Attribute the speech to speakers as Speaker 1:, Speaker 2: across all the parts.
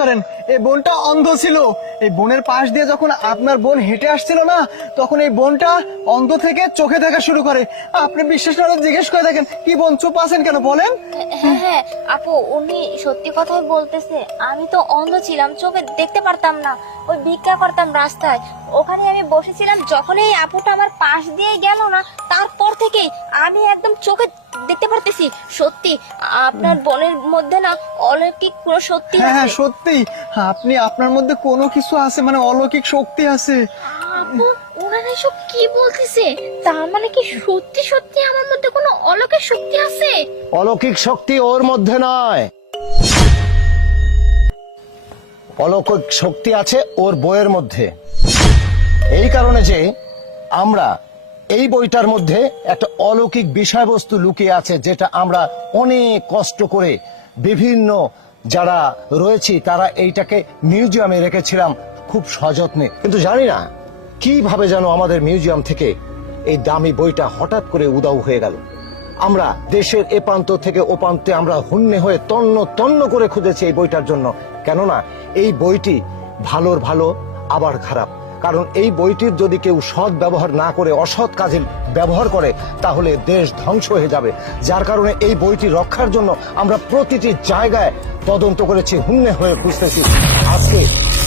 Speaker 1: করেন, এই বোনটা অন্ধ ছিল। এই বোনের পাশ দিয়ে যখন আপনার বোন হেঁটে আসছিল না, তখন এই বোনটা অন্ধ থেকে চোখে দেখা শুরু করে। আপনি বিশ্বাস না জিজ্ঞেস করে দেখেন, কি বোন, চুপ আছেন কেন, বলেন।
Speaker 2: হ্যাঁ হ্যাঁ আপু, উনি সত্যি কথাই বলতেছে, আমি তো অন্ধ ছিলাম, চোখে দেখতে পারতাম না, ওই ভিক্ষা করতাম রাস্তায়। ওখানে আমি বসেছিলাম যখন এই আপুটা আমার পাশ দিয়ে গেল না তারপর থেকে আমি একদম চোখে দেখতে পারতেছি। সত্যি আপনার বোনের মধ্যে না অলৌকিক কোনো সত্যি
Speaker 1: হ্যাঁ হ্যাঁ সত্যি। আপনি আপনার মধ্যে কোনো কিছু আছে? মানে অলৌকিক শক্তি আছে?
Speaker 3: ওনারা এসব কি বলতেছে? তার মানে কি সত্যি সত্যি আমার মধ্যে কোনো অলৌকিক শক্তি আছে?
Speaker 4: অলৌকিক শক্তি ওর মধ্যে নয়। অলৌকিক শক্তি আছে ওর বইয়ের মধ্যে। এই কারণে যে আমরা এই বইটার মধ্যে একটা অলৌকিক বিষয়বস্তু লুকিয়ে আছে যেটা আমরা অনেক কষ্ট করে বিভিন্ন যারা রয়েছি, তারা এইটাকে মিউজিয়ামে রেখেছিলাম খুব সযত্নে। কিন্তু জানি না, কীভাবে যেন আমাদের মিউজিয়াম থেকে এই দামি বইটা হঠাৎ করে উদাও হয়ে গেল। আমরা দেশের এ প্রান্ত থেকে ও প্রান্তে আমরা হুন্নে হয়ে তন্ন তন্ন করে খুঁজেছি এই বইটার জন্য। কেননা এই বইটি ভালোর ভালো, আবার খারাপ। কারণ এই বইটির যদি কেউ সৎ ব্যবহার না করে, অসৎ কাজে ব্যবহার করে, তাহলে দেশ ধ্বংস হয়ে যাবে। যার কারণে এই বইটি রক্ষার জন্য আমরা প্রতিটি জায়গায় তদন্ত করেছি হুন্নে হয়ে খুঁজতেছি। আজকে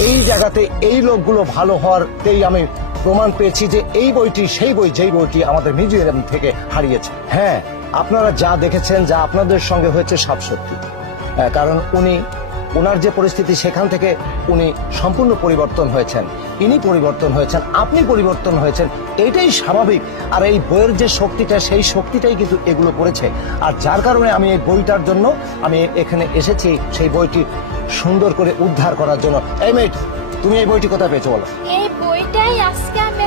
Speaker 4: এই জায়গাতে এই লোকগুলো ভালো হওয়ারতেই আমি প্রমাণ পেয়েছি যে এই বইটি, সেই বই, যেই বইটি আমাদের মিউজিয়াম থেকে হারিয়েছে। হ্যাঁ আপনারা যা দেখেছেন, যা আপনাদের সঙ্গে হয়েছে, সব সত্যি। কারণ উনি ওনার যে পরিস্থিতি, সেখান থেকে উনি সম্পূর্ণ পরিবর্তন হয়েছেন। ইনি পরিবর্তন হয়েছেন, আপনি পরিবর্তন হয়েছেন, এটাই স্বাভাবিক। আর এই বইয়ের যে শক্তিটা, সেই শক্তিটাই কিন্তু এগুলো করেছে। আর যার কারণে আমি এই বইটার জন্য আমি এখানে এসেছি, সেই বইটি সুন্দর করে উদ্ধার করার জন্য। এই মেট তুমি এই বইটি কোথায় পেয়েছ বলো?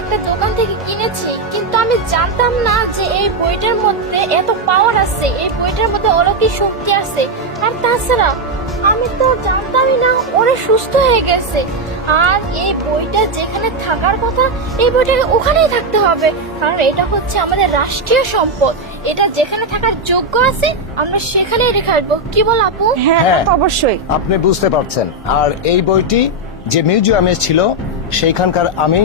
Speaker 3: একটা দোকান থেকে কিনেছি কিন্তু আমি জানতাম না যে এই বইটার মধ্যে এত পাওয়ার আছে এই বইটার মধ্যে অলৌকিক শক্তি আছে। আর তাছাড়া আমি তো জানতামই না ওরা সুস্থ হয়ে গেছে। আর এই বইটা যেখানে থাকার কথা এই বইটাকে ওখানেই থাকতে হবে। কারণ এটা হচ্ছে আমাদের রাষ্ট্রীয় সম্পদ। এটা যেখানে থাকার যোগ্য আছে আমরা সেখানেই রেখে আসব। কি বল আপু?
Speaker 4: হ্যাঁ।
Speaker 2: অবশ্যই।
Speaker 4: আপনি বুঝতে পারছেন। আর এই বইটি যে মিউজিয়ামে ছিল সেইখানকার আমি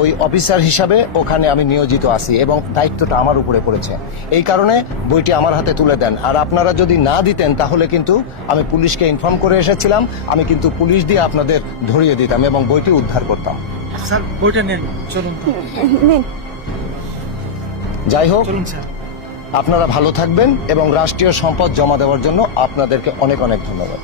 Speaker 4: ওই অফিসার হিসাবে ওখানে আমি নিয়োজিত আছি এবং দায়িত্বটা আমার উপরে পড়েছে। এই কারণে বইটি আমার হাতে তুলে দেন। আর আপনারা যদি না দিতেন তাহলে কিন্তু আমি পুলিশকে ইনফর্ম করে এসেছিলাম। আমি কিন্তু পুলিশ দিয়ে আপনাদের ধরিয়ে দিতাম এবং বইটি উদ্ধার করতাম।
Speaker 1: স্যার বইটা নেন। চলুন।
Speaker 4: যাই হোক আপনারা ভালো থাকবেন এবং রাষ্ট্রীয় সম্পদ জমা দেওয়ার জন্য আপনাদেরকে অনেক অনেক ধন্যবাদ।